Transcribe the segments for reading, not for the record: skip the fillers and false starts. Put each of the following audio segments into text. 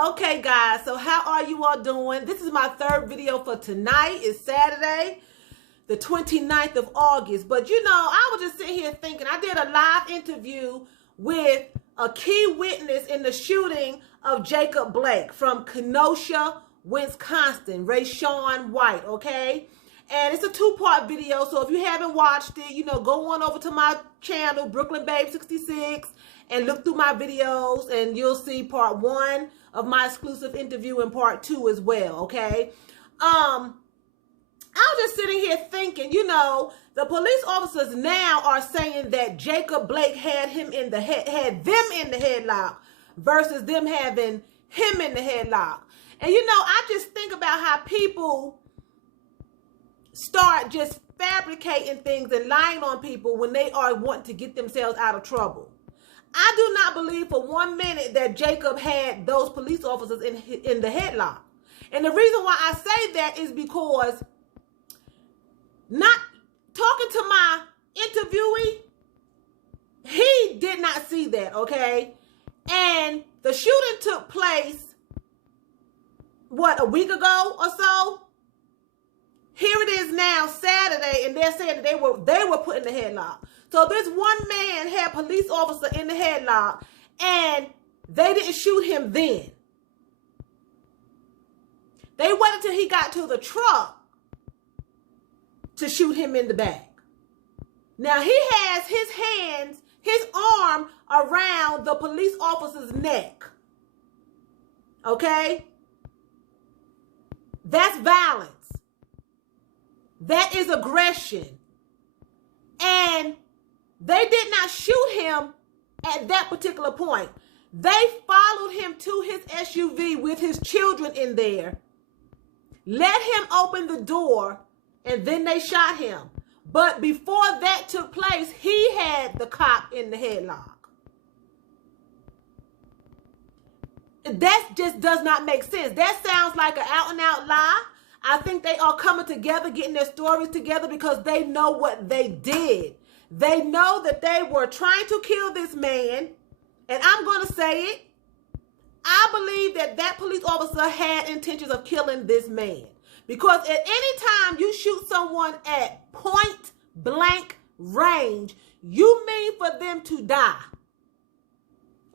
Okay, guys, so how are you all doing? This is my third video for tonight. It's Saturday, the 29th of August. But you know, I was just sitting here thinking, I did a live interview with a key witness in the shooting of Jacob Blake from Kenosha, Wisconsin, Rayshawn White, okay? And it's a two-part video, so if you haven't watched it, you know, go on over to my channel, Brooklyn Babe 66, and look through my videos, and you'll see part one of my exclusive interview and part two as well, okay? I was just sitting here thinking, you know, the police officers now are saying that Jacob Blake had them in the headlock versus them having him in the headlock. And you know, I just think about how people start just fabricating things and lying on people when they are wanting to get themselves out of trouble. I do not believe for 1 minute that Jacob had those police officers in the headlock. And the reason why I say that is because not talking to my interviewee, he did not see that, okay? And the shooting took place, what, a week ago or so? Here it is now, Saturday, and they're saying that they were put in the headlock. So this one man had police officer in the headlock, and they didn't shoot him then. They waited till he got to the truck to shoot him in the back. Now he has his arm around the police officer's neck. Okay? That's violence. That is aggression. And they did not shoot him at that particular point. They followed him to his SUV with his children in there, let him open the door, and then they shot him. But before that took place, he had the cop in the headlock. That just does not make sense. That sounds like an out-and-out lie. I think they are coming together, getting their stories together because they know what they did. They know that they were trying to kill this man. And I'm going to say it. I believe that that police officer had intentions of killing this man. Because at any time you shoot someone at point blank range, you mean for them to die.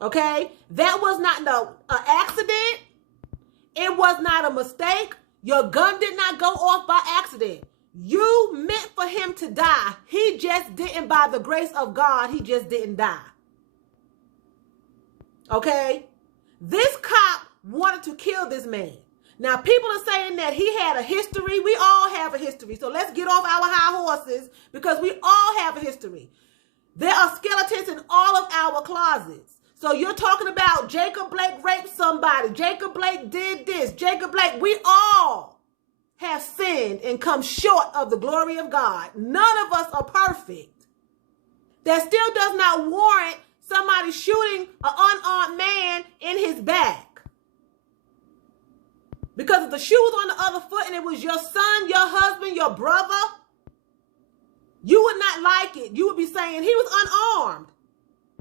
Okay? That was not an accident. It was not a mistake. Your gun did not go off by accident. You meant for him to die. He just didn't, by the grace of God, he just didn't die. Okay? This cop wanted to kill this man. Now, people are saying that he had a history. We all have a history. So let's get off our high horses because we all have a history. There are skeletons in all of our closets. So you're talking about Jacob Blake raped somebody. Jacob Blake did this. Jacob Blake, we all have sinned and come short of the glory of God. None of us are perfect. That still does not warrant somebody shooting an unarmed man in his back. Because if the shoe was on the other foot and it was your son, your husband, your brother, you would not like it. You would be saying he was unarmed.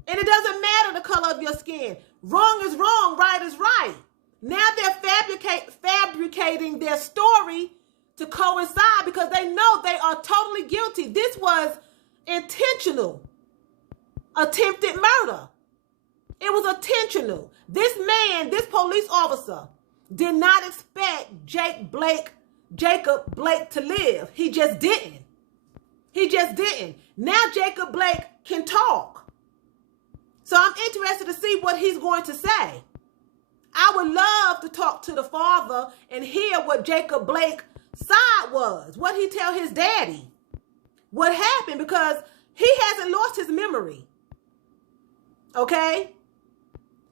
And it doesn't matter the color of your skin. Wrong is wrong, right is right. Now they're fabricating their story to coincide because they know they are totally guilty. This was intentional. Attempted murder. It was intentional. This man, this police officer, did not expect Jacob Blake to live. He just didn't. He just didn't. Now Jacob Blake can talk. So I'm interested to see what he's going to say. I would love to talk to the father and hear what Jacob Blake's side was. What he tell his daddy. What happened, because he hasn't lost his memory. Okay?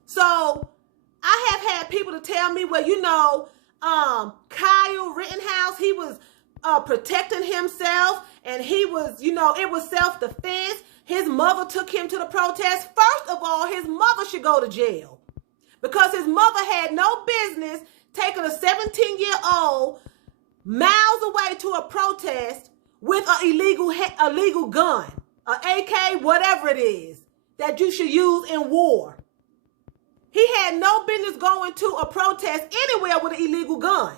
So I have had people to tell me, well, you know, Kyle Rittenhouse, he was protecting himself and he was, you know, it was self-defense. His mother took him to the protest. First of all, his mother should go to jail because his mother had no business taking a 17-year-old miles away to a protest with an illegal gun, an AK, whatever it is that you should use in war. He had no business going to a protest anywhere with an illegal gun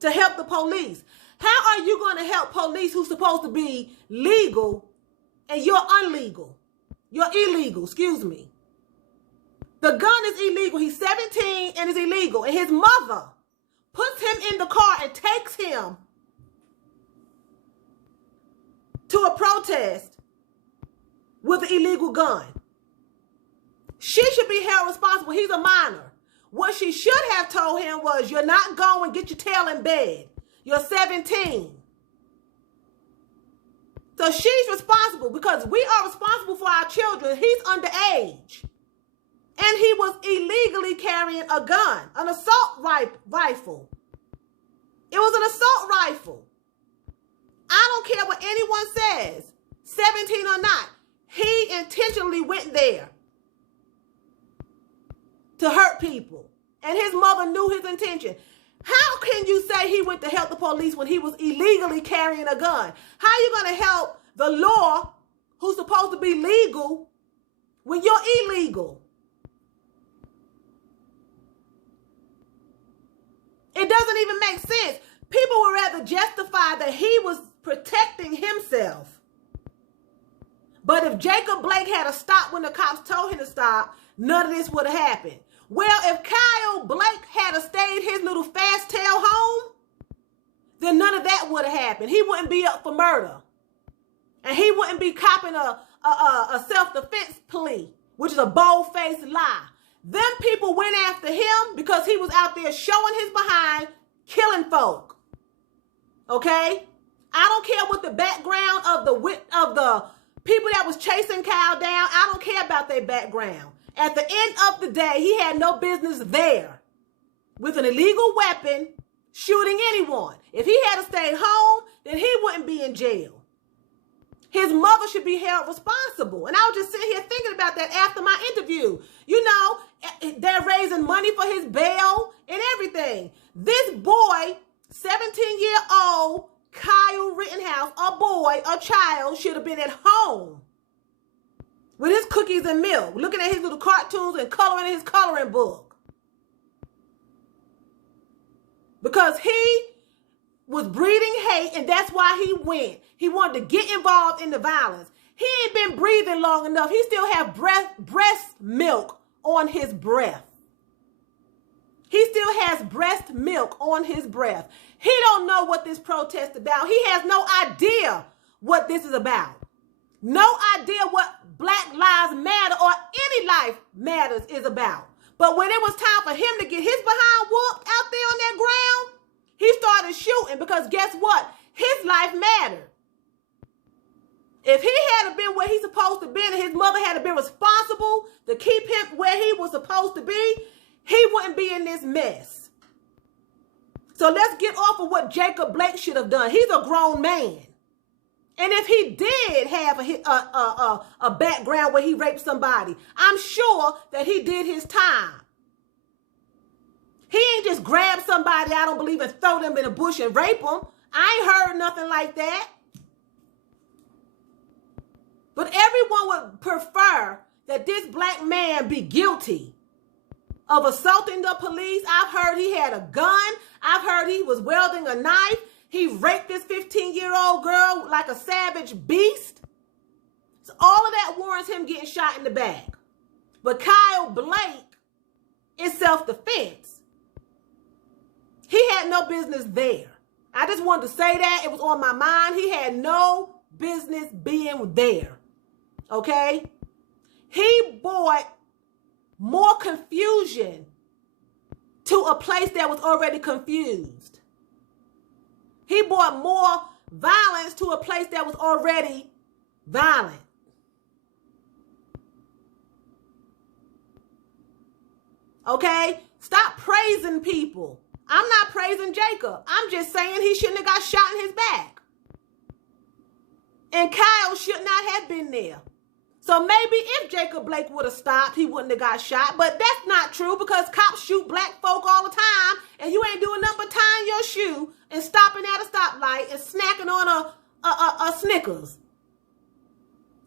to help the police. How are you going to help police who's supposed to be legal and you're illegal? You're illegal, excuse me. The gun is illegal. He's 17 and is illegal. And his mother puts him in the car and takes him to a protest with an illegal gun. She should be held responsible. He's a minor. What she should have told him was, you're not going, get your tail in bed. You're 17. So she's responsible because we are responsible for our children. He's underage. And he was illegally carrying a gun, an assault rifle. It was an assault rifle. I don't care what anyone says, 17 or not. He intentionally went there to hurt people. And his mother knew his intention. How can you say he went to help the police when he was illegally carrying a gun? How are you going to help the law who's supposed to be legal when you're illegal? It doesn't even make sense. People would rather justify that he was protecting himself. But if Jacob Blake had stopped when the cops told him to stop, none of this would have happened. Well, if Kyle Blake had stayed his little fast tail home, then none of that would have happened. He wouldn't be up for murder. And he wouldn't be copping a self-defense plea, which is a bold-faced lie. Them people went after him because he was out there showing his behind, killing folk. Okay? I don't care what the background of the people that was chasing Kyle down. I don't care about their background. At the end of the day, he had no business there with an illegal weapon shooting anyone. If he had stayed home, then he wouldn't be in jail. His mother should be held responsible. And I was just sitting here thinking about that after my interview. You know, they're raising money for his bail and everything. This boy, 17-year-old Kyle Rittenhouse, a child, should have been at home with his cookies and milk, looking at his little cartoons and coloring his coloring book. Because he was breeding hate, and that's why he went. He wanted to get involved in the violence. He ain't been breathing long enough. He still have breast milk on his breath. He still has breast milk on his breath. He don't know what this protest is about. He has no idea what this is about. No idea what Black Lives Matter or any life matters is about. But when it was time for him to get his behind whooped out there on that ground, he started shooting because guess what? His life mattered. If he had been where he's supposed to be and his mother had been responsible to keep him where he was supposed to be, he wouldn't be in this mess. So let's get off of what Jacob Blake should have done. He's a grown man. And if he did have a background where he raped somebody, I'm sure that he did his time. He ain't just grab somebody, I don't believe, and throw them in a bush and rape them. I ain't heard nothing like that. But everyone would prefer that this black man be guilty of assaulting the police. I've heard he had a gun. I've heard he was wielding a knife. He raped this 15-year-old girl like a savage beast. So all of that warrants him getting shot in the back. But Kyle Blake is self-defense. He had no business there. I just wanted to say that. It was on my mind. He had no business being there. Okay? He brought more confusion to a place that was already confused. He brought more violence to a place that was already violent. Okay? Stop praising people. I'm not praising Jacob. I'm just saying he shouldn't have got shot in his back. And Kyle should not have been there. So maybe if Jacob Blake would have stopped, he wouldn't have got shot. But that's not true because cops shoot black folk all the time and you ain't doing nothing but tying your shoe and stopping at a stoplight and snacking on a Snickers.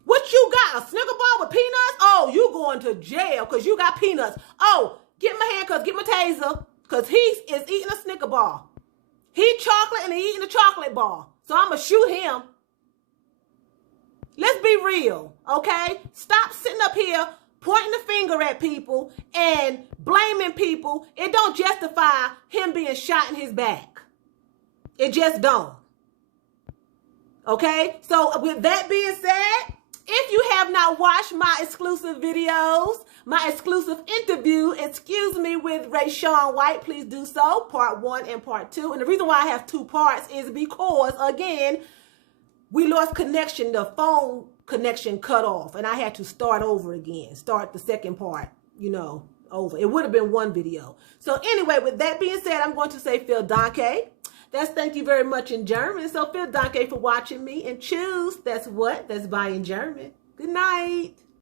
What you got? A Snicker bar with peanuts? Oh, you going to jail because you got peanuts. Oh, get my handcuffs, get my taser, because he is eating a Snicker bar. He chocolate and he eating a chocolate bar. So I'm going to shoot him. Let's be real, okay? Stop sitting up here pointing the finger at people and blaming people. It don't justify him being shot in his back. It just don't. Okay? So with that being said, if you have not watched my exclusive videos, my exclusive interview, excuse me, with Rayshawn White, please do so. Part 1 and part 2. And the reason why I have 2 parts is because, again, we lost connection. The phone connection cut off. And I had to start over again. Start the second part, you know, over. It would have been 1 video. So anyway, with that being said, I'm going to say vielen Dank. That's thank you very much in German. So vielen Dank for watching me. And choose, that's what? That's bye in German. Good night.